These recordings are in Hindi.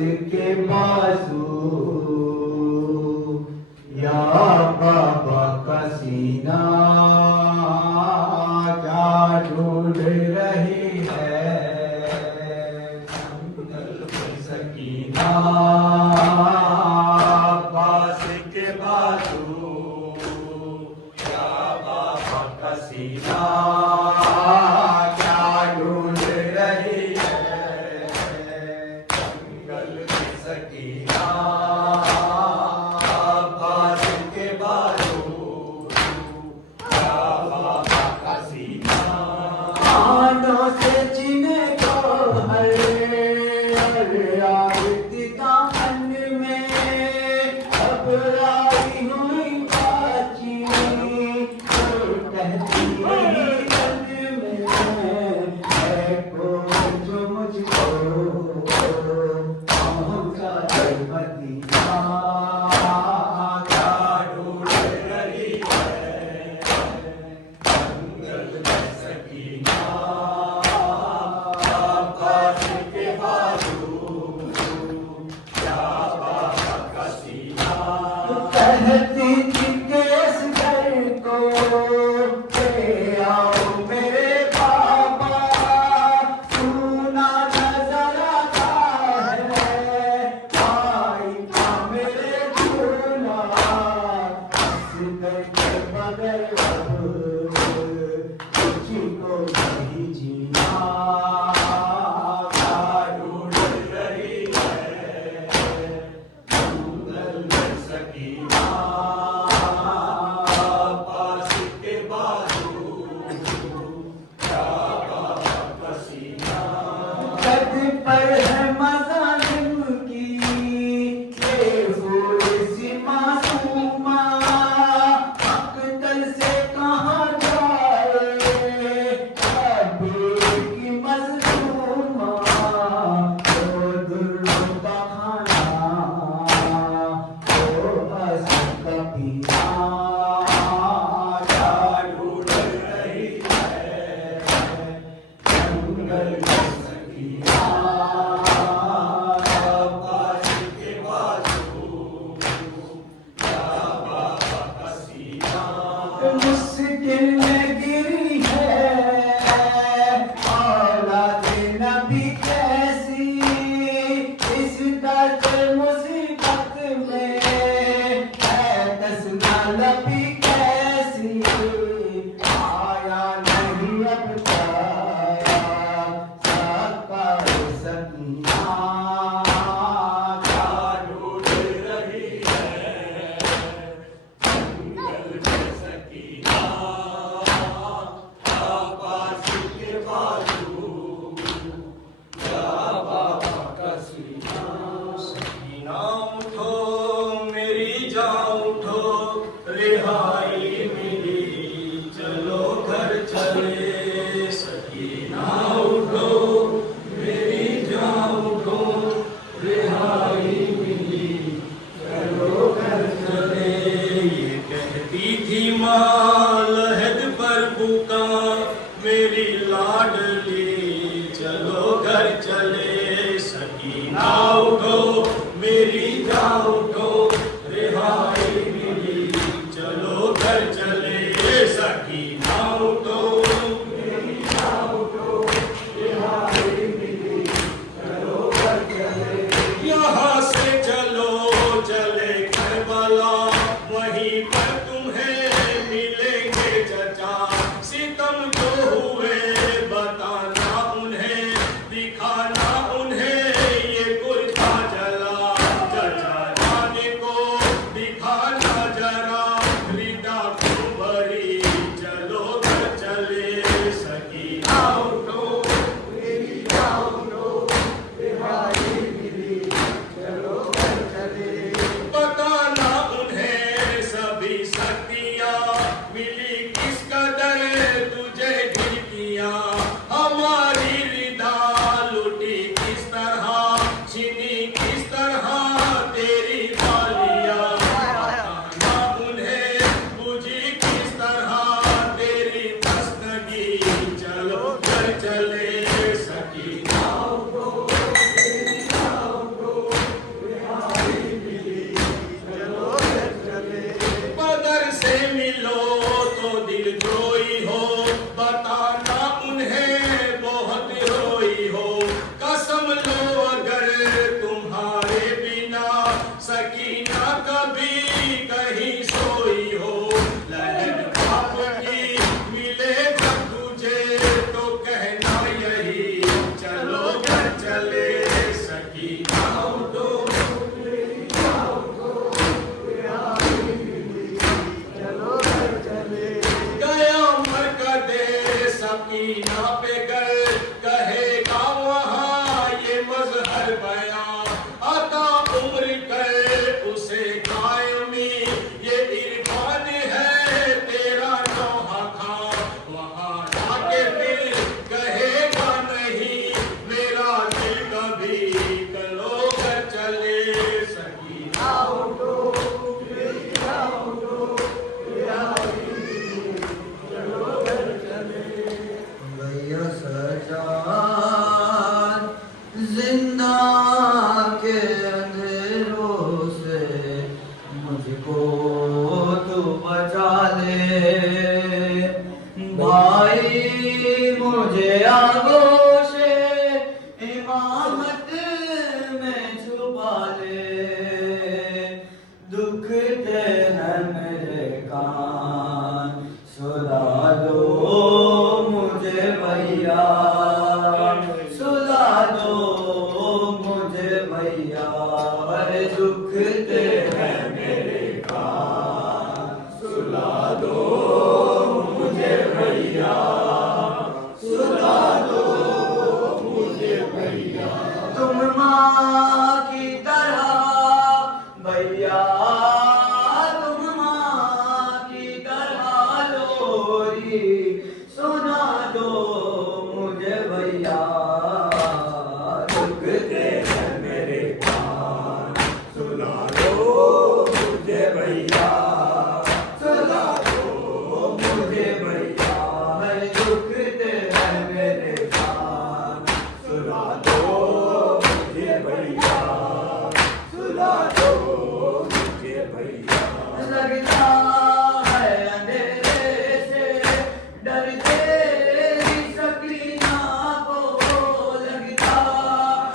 के बाजू या बाबा का सीना क्या ढूंढ रही है सकीना पास के बाजू या बाबा का सीना क्या ढूंढ रही है सकीना पास के बाजू या बाबा का सीना आनों से जिने को हर आरती का मन में अब आई हुई बाजी कहती मन में है को जो मुझको पहुंचा दे मदीना क्या ढूंढ रही है जंगल में सकीना पास के बाजू या बाबा का सीना कहती थी केस घर को ले आओ मेरे बाबा सुना नजर आता है आई था मेरे झूला के बगैर तुझको नहीं जीना क्या ढूंढ रही है जंगल में सकीना पास के बाजू या बाबा का सीना कद पर है मज़ालिम की ये फूल सी मासूमा अक्तल से कहाँ जाए अभी की मज़लूमा ओ दुर्रों का खाना ओ हसन का पीना क्या ढूंढ रही है जंगल में सकीना पास के बाजू या बाबा का सीना मुश्किल में गिरी है औलाद नबी कैसी इस दर्द मुसीबत में है तस्ना लबी कैसी आया नहीं अब ताया सका सकीना क्या ढूंढ रही है जंगल में सकीना पास के बाजू या बाबा का सीना सकीना उठो मेरी जान उठो रिहाई मिली चलो घर चले सकीना उठो मेरी जान उठो रिहाई मिली चलो घर चले ये कहती थी माँ लहद पर बुका मेरी लाडली चलो घर चले सकीना उठो मेरी जान उठो रिहाई मिली चलो घर चले सकीना उठो मेरी जान उठो रिहाई मिली चलो घर चले यहाँ से चलो चले करबला वहीं पर तुम्हें मिलेंगे चचा सितम जो हुए बताना उन्हें दिखाना उन्हें ये कुर्ता जला गया मरकज़े सकीना पे कर कहेगा वहाँ ये मज़हर बयां अता उम्र कर उसे कायमी ये इरफान है तेरा नौहा खा वहाँ जाके फिर कहेगा नहीं मेरा दिल कभी कलो कर चले सकीना उठो भैया सजान जिंदा के अंधेरों से मुझको तू बचा ले भाई मुझे आगोशे इमामत में छुपा ले दुखते हैं मेरे कान सुला दो मुझे भैया सुला दो मुझे भैया अरे दुखते हैं मेरे कान सुला दो मुझे भैया सुला दो मुझे भैया तुम माँ की तरह भैया तुम माँ की तरह लोरी सुना दो मुझे भैया दुखते हैं मेरे कान सुना दो मुझे भैया सुना दो मुझे भैया है दुखते हैं मेरे कान सुना दो मुझे भैया सुना दो मुझे भैया लगता है अंधेरे से डरते ही सकीना को लगता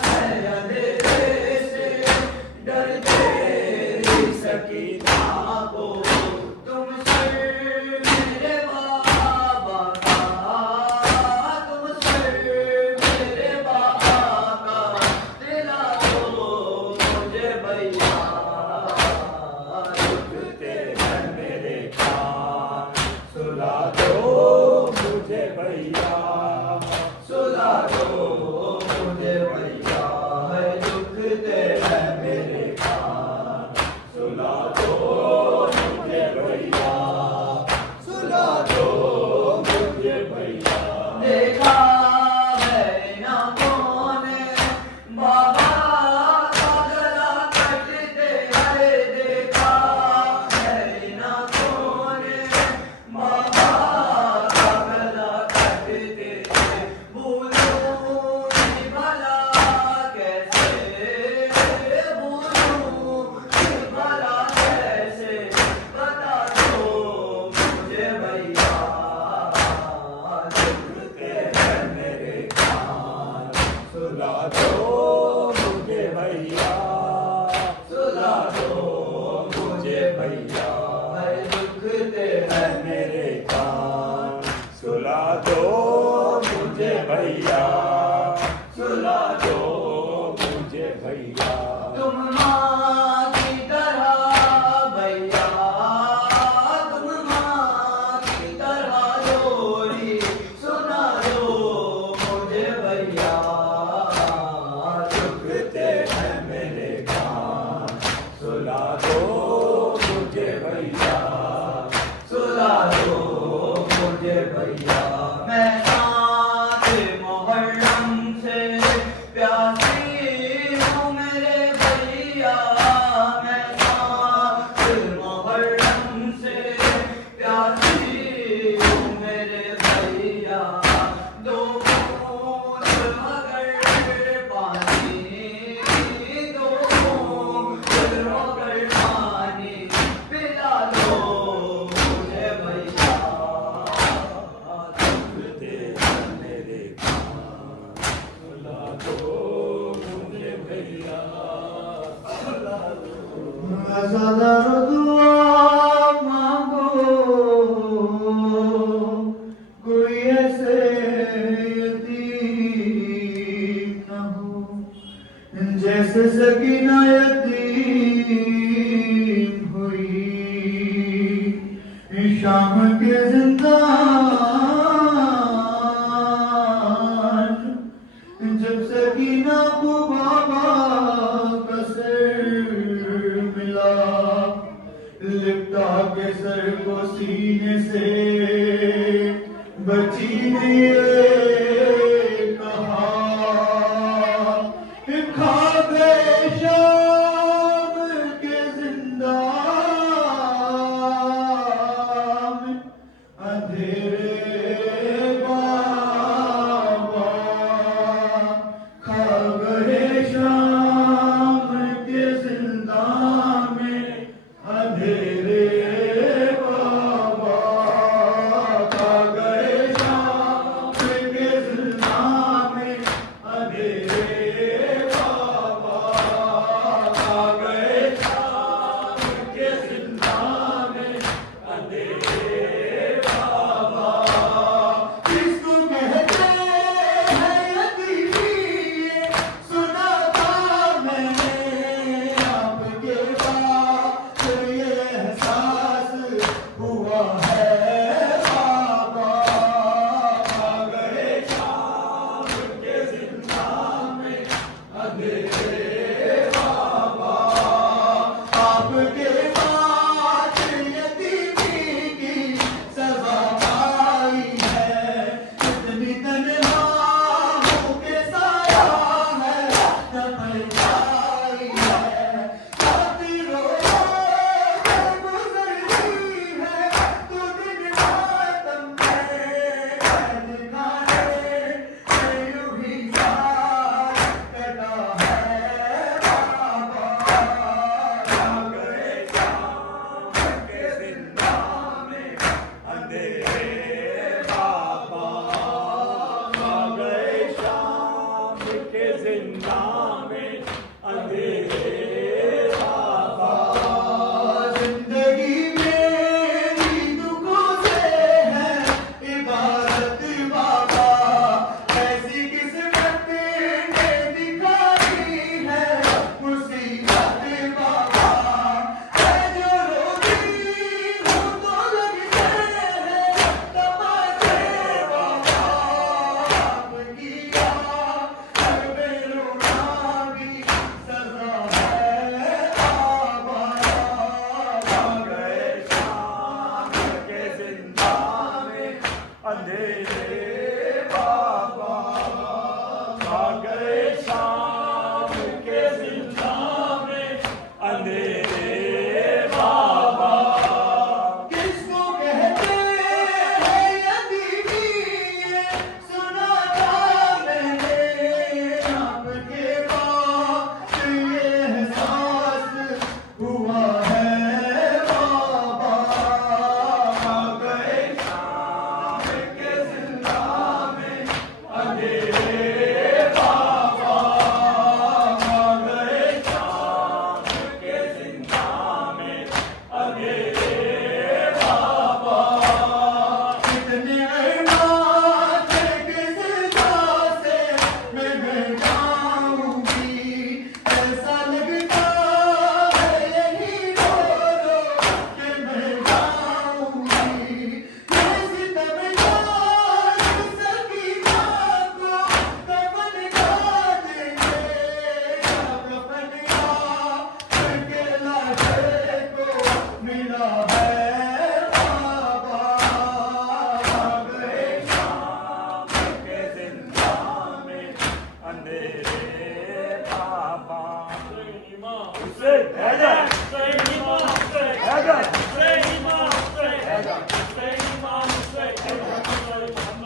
है अंधेरे से डरते ही सकीना को तुम सर मेरे बाबा का तुम सर मेरे बाबा का दिला दो मुझे भैया दुखते हैं मेरे कान सुला दो मुझे भैया सुला दो मुझे भैया है दुखते हैं मेरे कान सुला दो मुझे भैया सुला दो मुझे भैया देखा है ना कौने बाबा का गला कटते है देखा है ना कौने बाबा का गला कटते है भूलूं नहीं भला कैसे भूलूं नहीं भला कैसे बता दो मुझे भैया दुखते हैं मेरे कान सुला दो मुझे भैया सुला दो मुझे भैया है दुखते हैं मेरे कान सुला दो मुझे भैया सुला दो मुझे भैया तुम माँ की तरह भैया तुम माँ की तरह लोरी सुना दो मुझे भैया दुखते हैं मेरे कान सुला दो मुझे भैया सुला दो मुझे भैया मैं साथ मुहर्रम से प्यासी हूँ मेरे भैया मैं साथ मुहर्रम से प्यासी हूँ मेरे भैया दो बूंद मगर पानी दो बूंद मगर पानी पिला दो मुझे भैया दुखते हैं मेरे कान सुला दो मुझे भैया सुला दो हज़ारों दुआ मांगो कोई ऐसे यतीम न हो जैसे सकीना यतीम हुई शाम के जिंदान, जब सकीना को बाबा का सर मिला, लिपटा के सर को सीने से